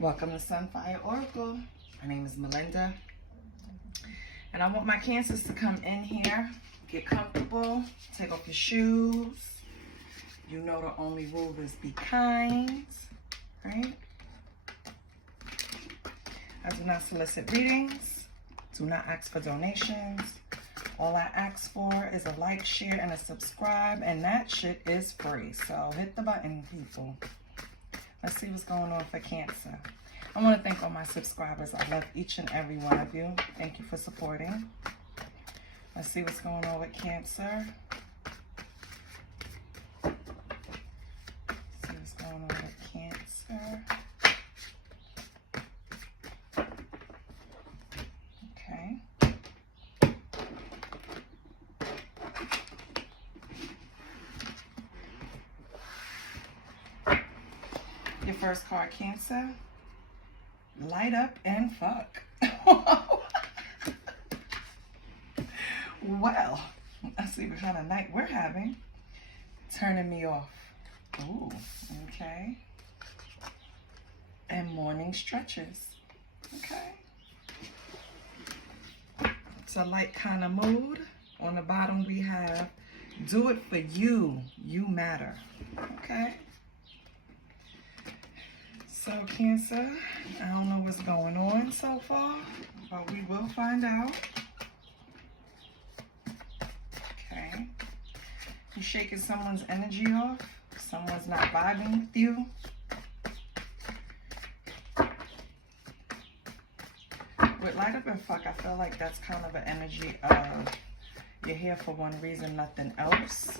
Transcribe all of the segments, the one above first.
Welcome to Sunfire Oracle. My name is Melinda. And I want my Cancers to come in here, get comfortable, take off your shoes. You know the only rule is be kind, right? I do not solicit readings. Do not ask for donations. All I ask for is a like, share, and a subscribe, and that shit is free. So hit the button, people. Let's see what's going on for Cancer. I want to thank all my subscribers. I love each and every one of you. Thank you for supporting. Let's see what's going on with Cancer. Let's see what's going on with Cancer. Okay. Your first card, Cancer. Light up and fuck. Well, let's see what kind of night we're having. Turning me off. Ooh, okay. And morning stretches. Okay. It's a light kind of mood. On the bottom we have do it for you. You matter. Okay. So Cancer, I don't know what's going on so far, but we will find out. Okay. You shaking someone's energy off. Someone's not vibing with you. With light up and fuck, I feel like that's kind of an energy of you're here for one reason, nothing else.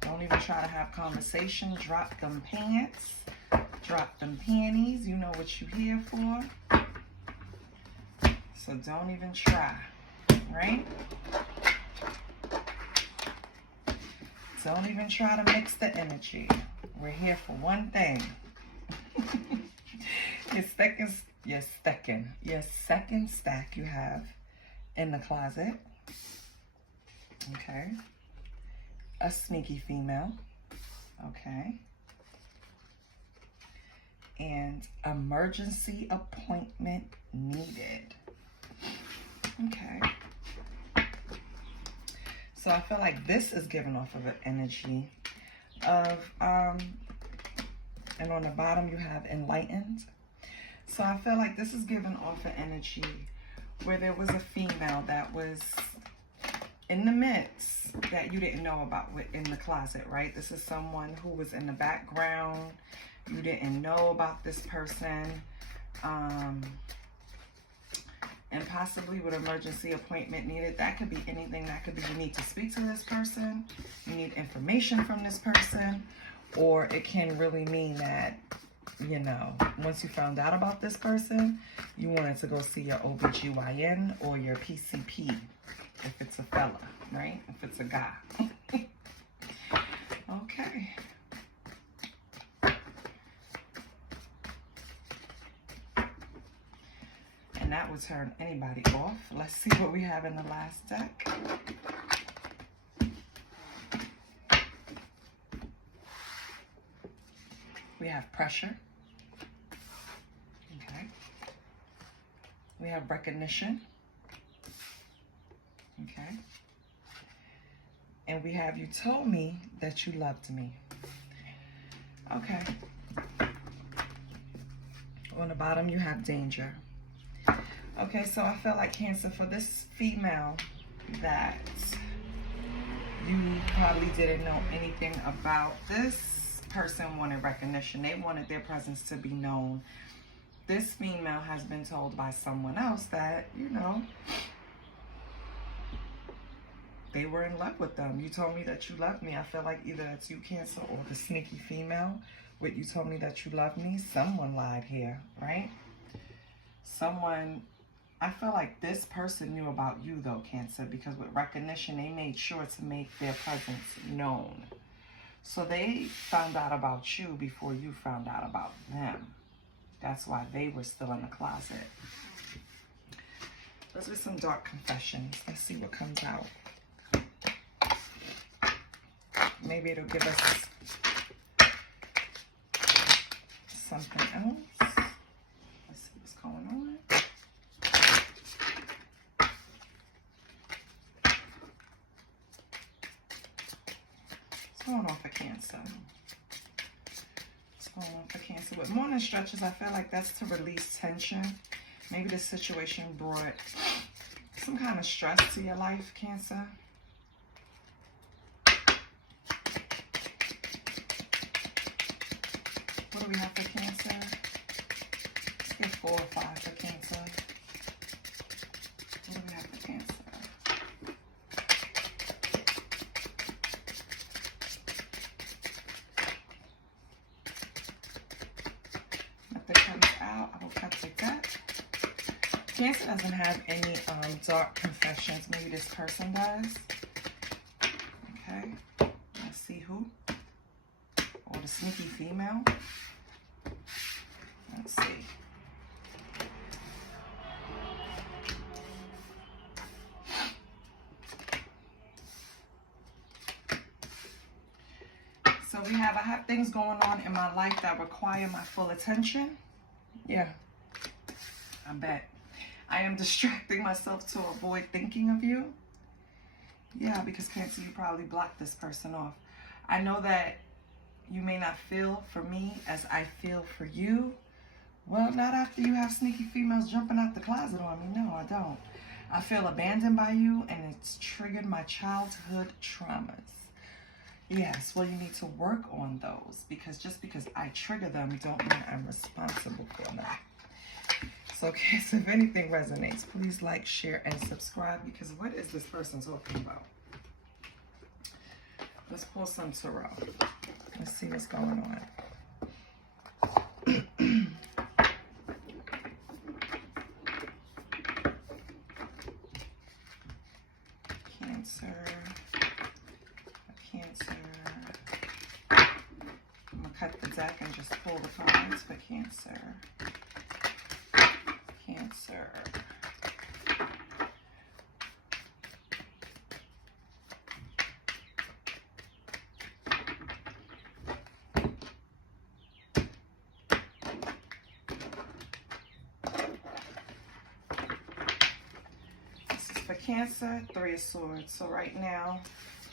Don't even try to have conversation. Drop them pants. Drop them panties. You know what you're here for. So don't even try. Right? Don't even try to mix the energy. We're here for one thing. Your second stack you have in the closet. Okay. A sneaky female, okay, and emergency appointment needed, okay. So I feel like this is giving off of an energy of, and on the bottom you have enlightened. So I feel like this is giving off an energy where there was a female that was in the midst that you didn't know about in the closet, right? This is someone who was in the background. You didn't know about this person. And possibly with emergency appointment needed. That could be anything. That could be you need to speak to this person. You need information from this person. Or it can really mean that, you know, once you found out about this person, you wanted to go see your OBGYN or your PCP. If it's a fella, right? If it's a guy. Okay. And that would turn anybody off. Let's see what we have in the last deck. We have pressure. Okay. We have recognition. Okay. And we have you told me that you loved me. Okay. On the bottom you have danger. Okay, so I feel like Cancer, for this female that you probably didn't know anything about, this person wanted recognition. They wanted their presence to be known. This female has been told by someone else that, you know, they were in love with them. You told me that you loved me. I feel like either that's you, Cancer, or the sneaky female with you told me that you loved me. Someone lied here, right? Someone, I feel like this person knew about you though, Cancer, because with recognition, they made sure to make their presence known. So they found out about you before you found out about them. That's why they were still in the closet. Let's do some dark confessions. Let's see what comes out. Maybe it'll give us something else. Let's see what's going on. What's going on for Cancer? What's going on for Cancer? With morning stretches, I feel like that's to release tension. Maybe this situation brought some kind of stress to your life, Cancer. What do we have for Cancer? Let's get 4 or 5 for Cancer. What do we have for Cancer? Nothing comes out. I will cut the deck. Cancer doesn't have any dark confessions. Maybe this person does. Okay. Let's see who. Or the sneaky female. Let's see. So I have things going on in my life that require my full attention. Yeah, I bet. I am distracting myself to avoid thinking of you. Yeah, because Cancer, you probably blocked this person off. I know that you may not feel for me as I feel for you. Well, not after you have sneaky females jumping out the closet on me. No, I don't. I feel abandoned by you, and it's triggered my childhood traumas. Yes, well, you need to work on those, because just because I trigger them don't mean I'm responsible for them. So, okay, so if anything resonates, please like, share, and subscribe, because what is this person talking about? Let's pull some tarot. Let's see what's going on. Cancer. Cancer. I'm going to cut the deck and just pull the cards for Cancer. Cancer. This is for Cancer, 3 of Swords. So right now,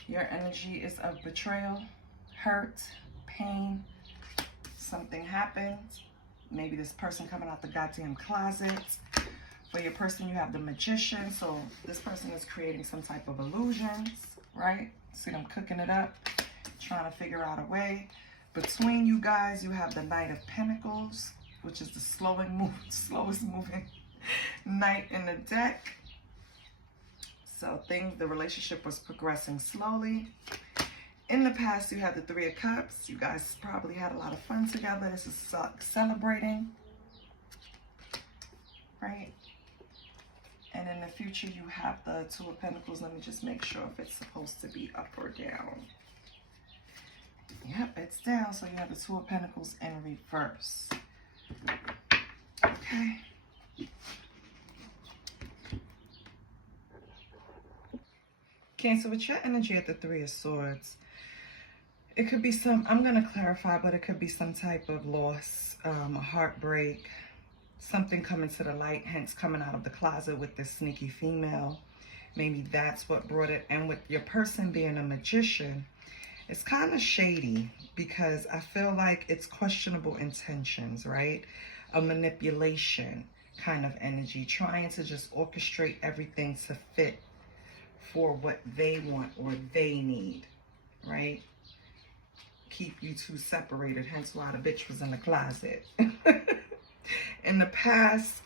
your energy is of betrayal, hurt, pain. Something happened. Maybe this person coming out the goddamn closet. For your person, you have the Magician. So this person is creating some type of illusions, right? See them cooking it up, trying to figure out a way. Between you guys, you have the Knight of Pentacles, which is the slowest moving knight in the deck. So the relationship was progressing slowly. In the past, you had the 3 of Cups. You guys probably had a lot of fun together. This is celebrating, right? And in the future, you have the 2 of Pentacles. Let me just make sure if it's supposed to be up or down. Yep, it's down. So you have the 2 of Pentacles in reverse. Okay. Cancer, with your energy at the 3 of Swords, it could be I'm going to clarify, but it could be some type of loss, a heartbreak, something coming to the light, hence coming out of the closet with this sneaky female. Maybe that's what brought it. And with your person being a Magician, it's kind of shady, because I feel like it's questionable intentions, right? A manipulation kind of energy, trying to just orchestrate everything to fit for what they want or they need, right? Keep you two separated, hence why the bitch was in the closet. In the past,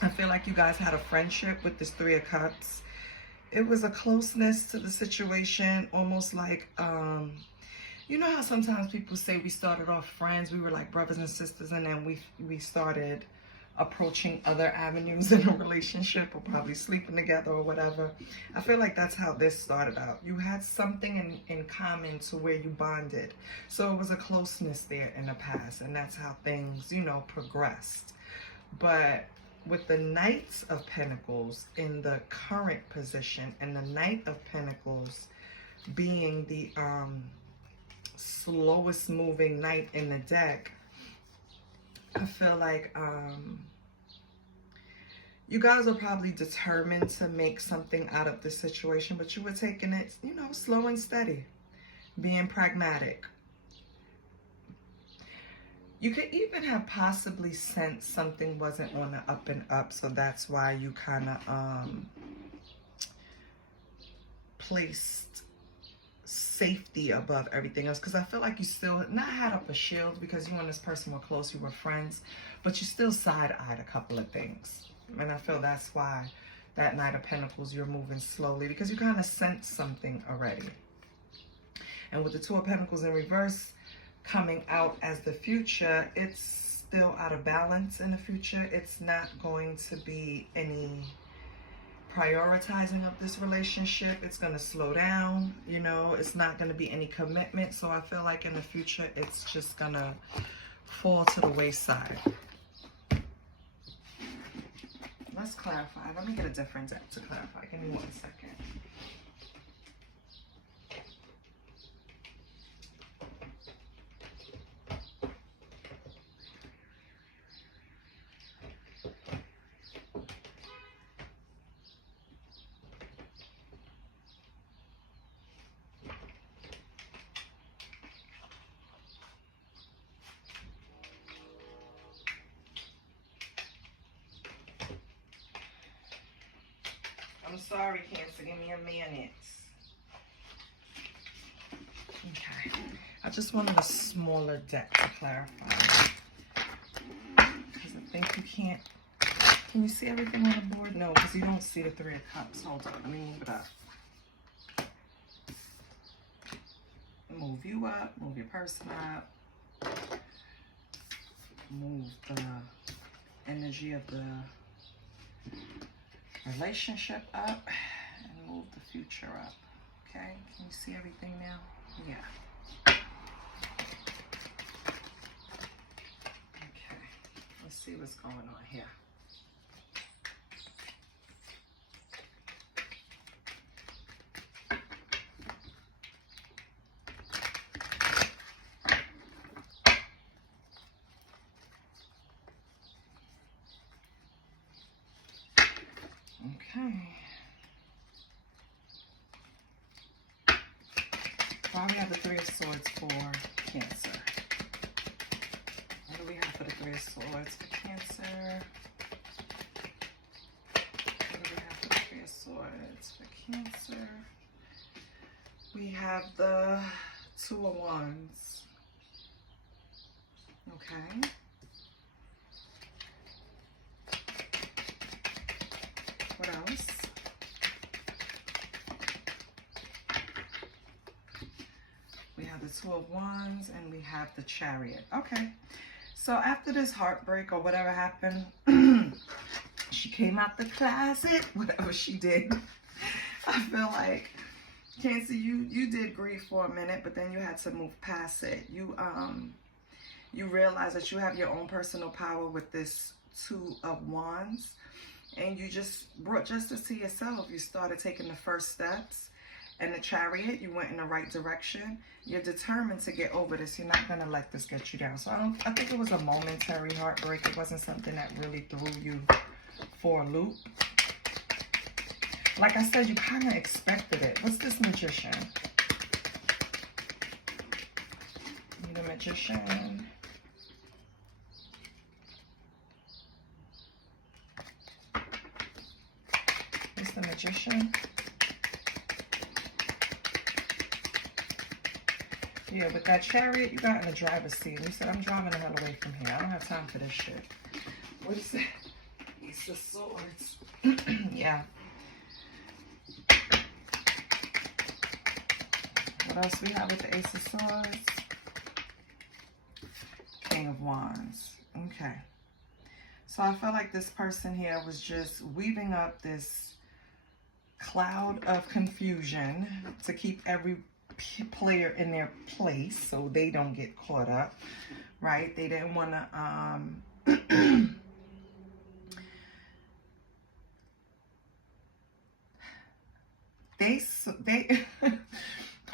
I feel like you guys had a friendship with this 3 of Cups. It was a closeness to the situation, almost like, you know how sometimes people say we started off friends, we were like brothers and sisters, and then we started approaching other avenues in a relationship, or probably sleeping together or whatever. I feel like that's how this started out. You had something in common to where you bonded. So it was a closeness there in the past, and that's how things, you know, progressed. But with the Knight of Pentacles in the current position, and the Knight of Pentacles being the slowest moving knight in the deck, I feel like you guys are probably determined to make something out of this situation, but you were taking it, you know, slow and steady, being pragmatic. You could even have possibly sensed something wasn't on the up and up, so that's why you kind of placed safety above everything else. Because I feel like you still not had up a shield because you and this person were close, you were friends, but you still side-eyed a couple of things. And I feel that's why that Knight of Pentacles, you're moving slowly, because you kind of sense something already. And with the Two of Pentacles in reverse coming out as the future, it's still out of balance in the future. It's not going to be any prioritizing of this relationship. It's going to slow down, you know. It's not going to be any commitment. So I feel like in the future, it's just going to fall to the wayside. Let's clarify. Let me get a different deck to clarify. Give me 1 second. I'm sorry, Cancer. Give me a minute. Okay. I just wanted a smaller deck to clarify. Because I think you can't... Can you see everything on the board? No, because you don't see the Three of Cups. Hold on. Let me move it up. Move you up. Move your person up. Move the energy of the relationship up. And move the future up. Okay? Can you see everything now? Yeah. Okay. Let's see what's going on here. Okay. Now we have the Three of Swords for Cancer. What do we have for the Three of Swords for Cancer? What do we have for the Three of Swords for Cancer? We have the Two of Wands. Okay. What else? We have the Two of Wands and we have the Chariot. Okay. So after this heartbreak or whatever happened, she came out the closet, whatever she did. I feel like, Cancer, you did grieve for a minute, but then you had to move past it. You realize that you have your own personal power with this Two of Wands. And you just brought justice to yourself. You started taking the first steps. And the Chariot, you went in the right direction. You're determined to get over this. You're not going to let this get you down. So I think it was a momentary heartbreak. It wasn't something that really threw you for a loop. Like I said, you kind of expected it. What's this Magician? The Magician. The Magician. Yeah, with that Chariot, you got in the driver's seat. And you said, I'm driving the hell away from here. I don't have time for this shit. What is that? Ace of Swords. Yeah. What else we have with the Ace of Swords? King of Wands. Okay. So I feel like this person here was just weaving up this cloud of confusion to keep every player in their place so they don't get caught up, right? They didn't want to they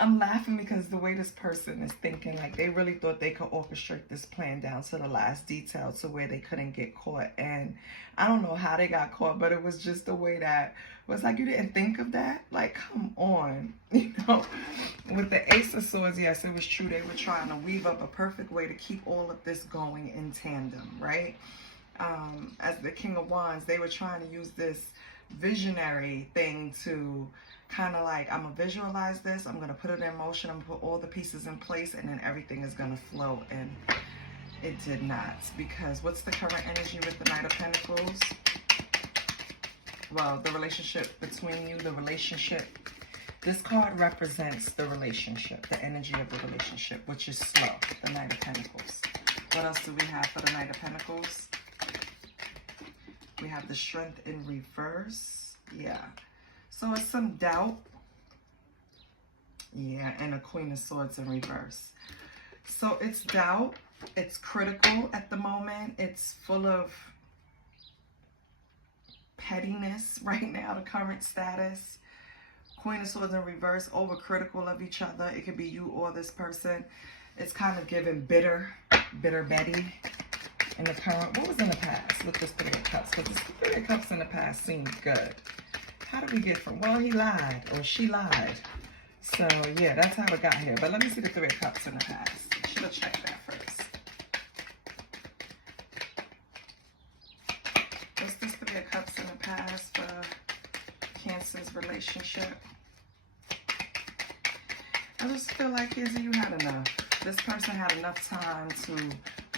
I'm laughing because the way this person is thinking, like they really thought they could orchestrate this plan down to the last detail to where they couldn't get caught. And I don't know how they got caught, but it was just the way that was like, you didn't think of that? Like, come on, you know? With the Ace of Swords, yes, it was true. They were trying to weave up a perfect way to keep all of this going in tandem, right? As the King of Wands, they were trying to use this visionary thing to kind of like, I'm going to visualize this, I'm going to put it in motion, I'm going to put all the pieces in place, and then everything is going to flow. And it did not, because what's the current energy with the Knight of Pentacles? Well, the relationship between you, the relationship. This card represents the relationship, the energy of the relationship, which is slow, the Knight of Pentacles. What else do we have for the Knight of Pentacles? We have the Strength in reverse. Yeah. So it's some doubt. Yeah, and a Queen of Swords in reverse. So it's doubt. It's critical at the moment. It's full of pettiness right now, the current status. Queen of Swords in reverse, overcritical of each other. It could be you or this person. It's kind of giving bitter Betty in the current. What was in the past with this Three of Cups? Because this Three of Cups in the past seemed good. How did we get from, well, he lied or she lied. So, yeah, that's how it got here. But let me see the Three of Cups in the past. Should have checked that first. What's this Three of Cups in the past for Cancer's relationship? I just feel like, Izzy, you had enough. This person had enough time to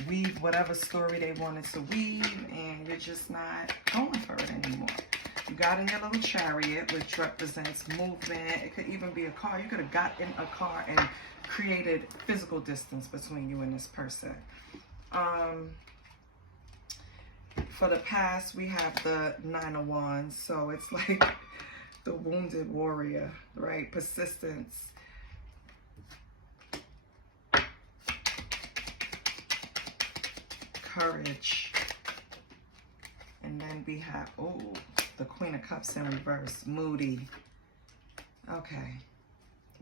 weave whatever story they wanted to weave, and you're just not going for it anymore. You got in your little chariot, which represents movement. It could even be a car. You could have got in a car and created physical distance between you and this person. For the past, we have the Nine of Wands. So it's like the wounded warrior, right? Persistence. Courage. And then we have, oh, the Queen of Cups in reverse, moody. Okay,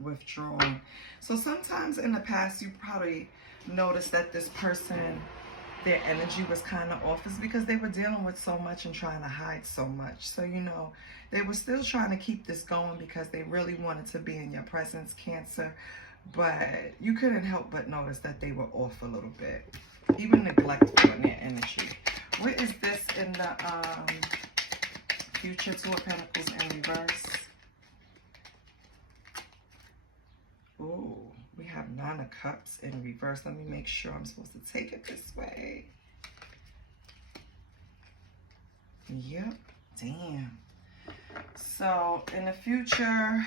withdrawn. So sometimes in the past, you probably noticed that this person, their energy was kind of off. It's because they were dealing with so much and trying to hide so much. So, you know, they were still trying to keep this going because they really wanted to be in your presence, Cancer. But you couldn't help but notice that they were off a little bit. Even neglectful in their energy. What is this in the future? Two of Pentacles in reverse. Ooh, we have Nine of Cups in reverse. Let me make sure I'm supposed to take it this way. Yep, damn. So in the future,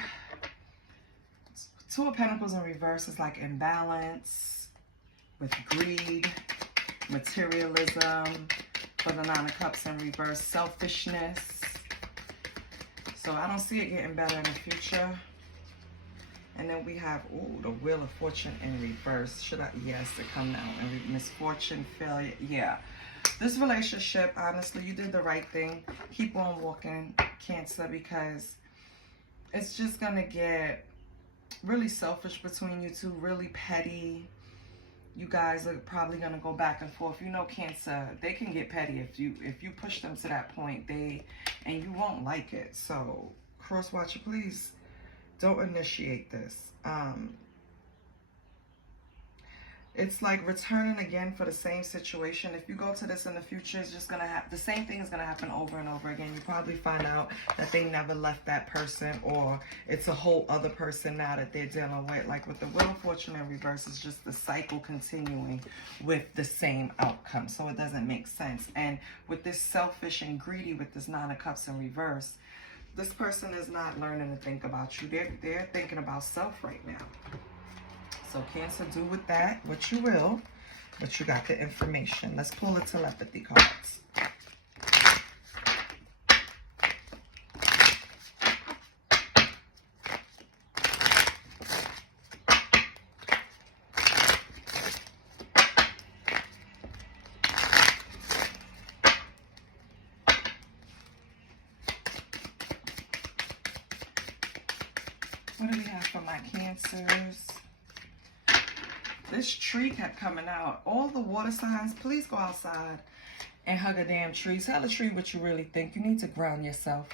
Two of Pentacles in reverse is like imbalance with greed, materialism. For the Nine of Cups in reverse, selfishness. So I don't see it getting better in the future. And then we have, ooh, the Wheel of Fortune in reverse. Should I? Yes, it come out. And misfortune, failure. Yeah. This relationship, honestly, you did the right thing. Keep on walking, Cancer, because it's just going to get really selfish between you two, really petty. You guys are probably going to go back and forth. You know, Cancer, they can get petty if you push them to that point, and you won't like it. So, cross watcher, please don't initiate this. It's like returning again for the same situation. If you go to this in the future, it's just going to happen. The same thing is going to happen over and over again. You probably find out that they never left that person, or it's a whole other person now that they're dealing with. Like with the Wheel of Fortune in reverse, it's just the cycle continuing with the same outcome. So it doesn't make sense. And with this selfish and greedy, with this Nine of Cups in reverse, this person is not learning to think about you. They're thinking about self right now. So Cancer, do with that what you will, but you got the information. Let's pull the telepathy cards. What do we have for my Cancers? This tree kept coming out. All the water signs, please go outside and hug a damn tree. Tell the tree what you really think. You need to ground yourself.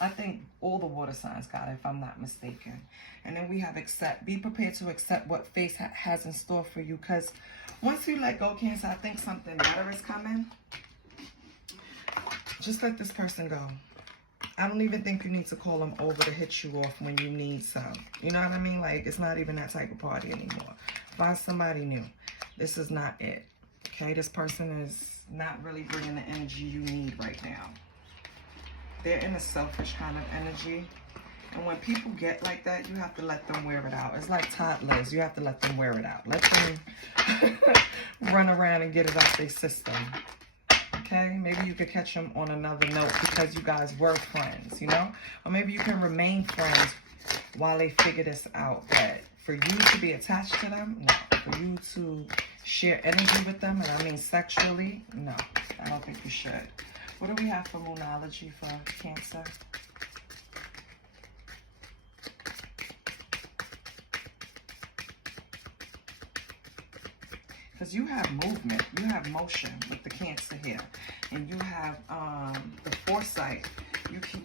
I think all the water signs got it, if I'm not mistaken. And then we have accept. Be prepared to accept what fate has in store for you. Because once you let go, Cancer, I think something better is coming. Just let this person go. I don't even think you need to call them over to hit you off when you need some. You know what I mean? Like, it's not even that type of party anymore. Find somebody new. This is not it. Okay? This person is not really bringing the energy you need right now. They're in a selfish kind of energy. And when people get like that, you have to let them wear it out. It's like toddlers. You have to let them wear it out. Let them run around and get it off their system. Okay? Maybe you could catch them on another note because you guys were friends, you know? Or maybe you can remain friends while they figure this out. But for you to be attached to them, no. For you to share energy with them, and I mean sexually, no. I don't think you should. What do we have for Moonology for Cancer? Because you have movement, you have motion with the Cancer here. And you have the foresight.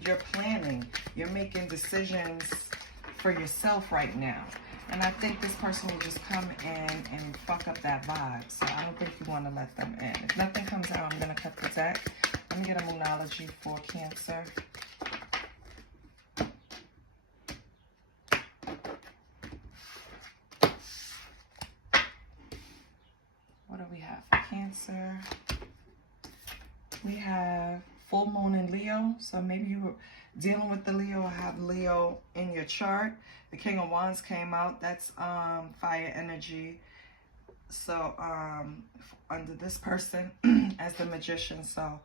You're planning. You're making decisions for yourself right now. And I think this person will just come in and fuck up that vibe. So I don't think you want to let them in. If nothing comes out, I'm going to cut the deck. Let me get a Moonology for Cancer. What do we have for Cancer? We have full moon in Leo. So maybe you were dealing with the Leo or have Leo in your chart. The King of Wands came out. That's fire energy. So under this person as the Magician. So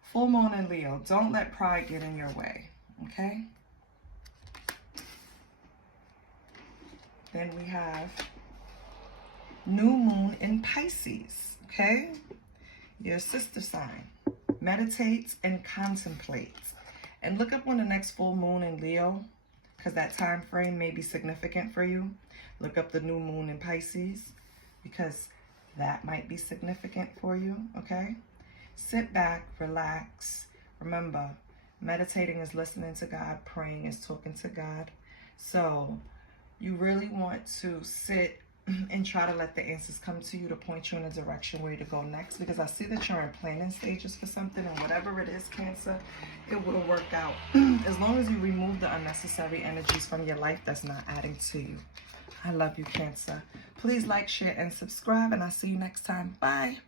full moon in Leo. Don't let pride get in your way. Okay? Then we have new moon in Pisces. Okay? Your sister sign. Meditate and contemplate. And look up when the next full moon in Leo, because that time frame may be significant for you. Look up the new moon in Pisces, because that might be significant for you, okay? Sit back, relax. Remember, meditating is listening to God, praying is talking to God. So you really want to sit and try to let the answers come to you to point you in a direction where to go next, because I see that you're in planning stages for something, and whatever it is, Cancer, it will work out as long as you remove the unnecessary energies from your life that's not adding to you. I love you, Cancer. Please like, share, and subscribe, and I'll see you next time. Bye.